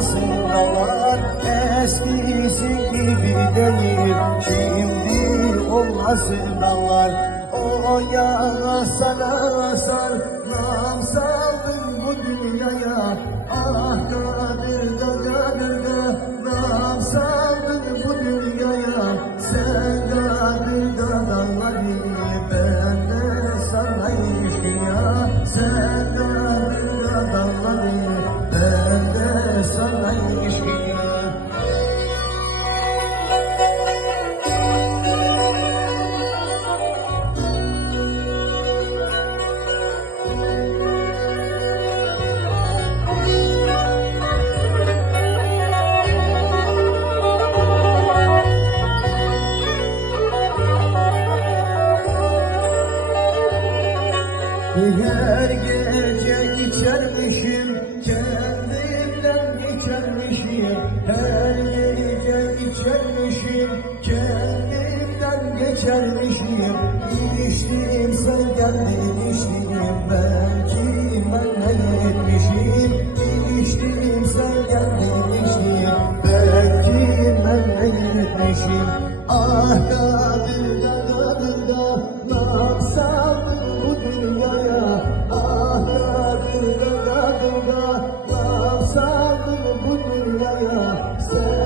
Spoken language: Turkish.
manzaralar eskisi gibi değil. Şimdi o manzaralar o yağ sana sar Nam saldın bu dünyaya Her gece içermişim, kendimden geçermişim. Her gece içermişim, kendimden geçermişim. İçtim sen geldin içtim, belki ben ne etmişim. İçtim sen geldin içtim, belki ben ne etmişim. Ah Stay.